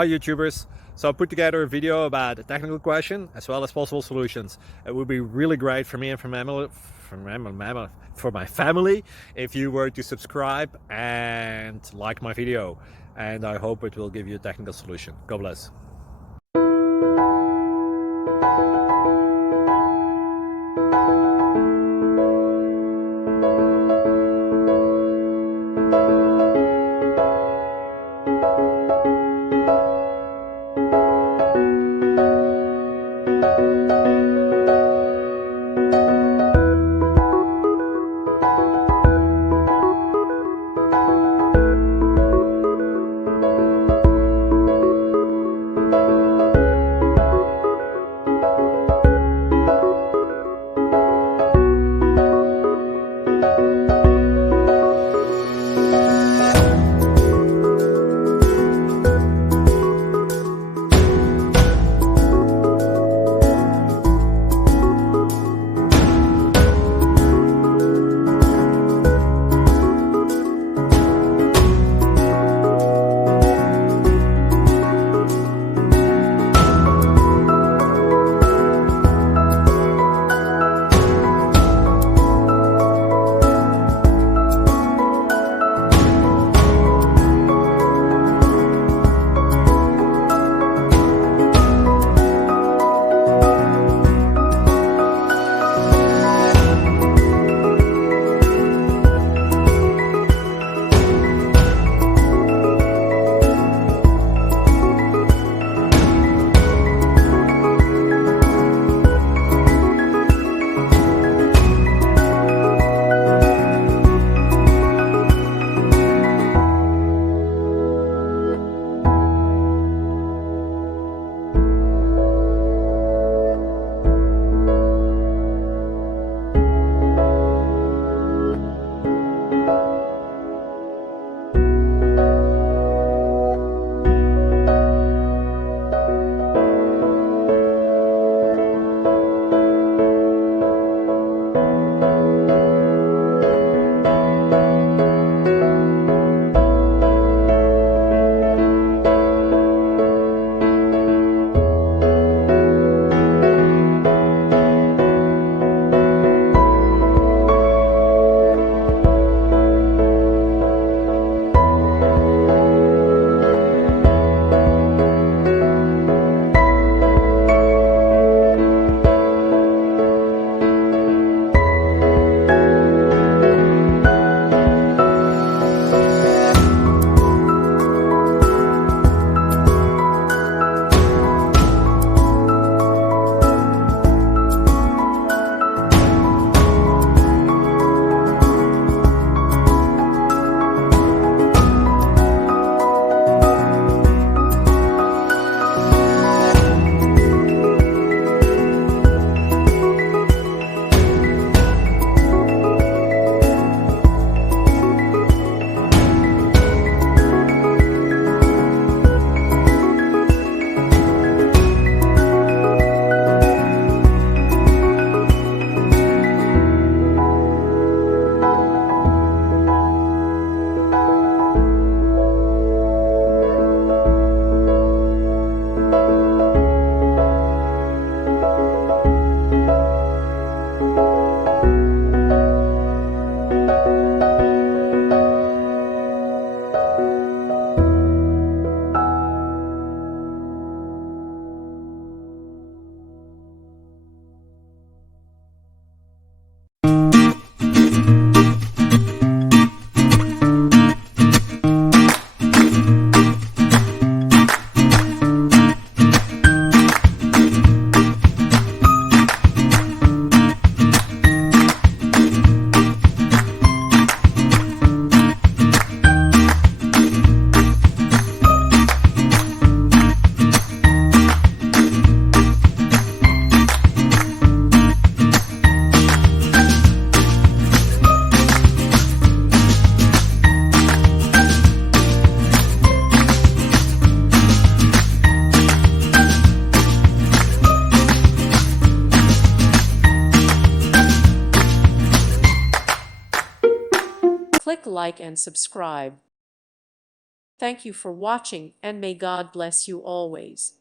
Hi YouTubers. So I put together a video about a technical question as well as possible solutions. It would be really great for me and for my family if you were to subscribe and like my video. And I hope it will give you a technical solution. God bless. Click like and subscribe. Thank you for watching, and may God bless you always.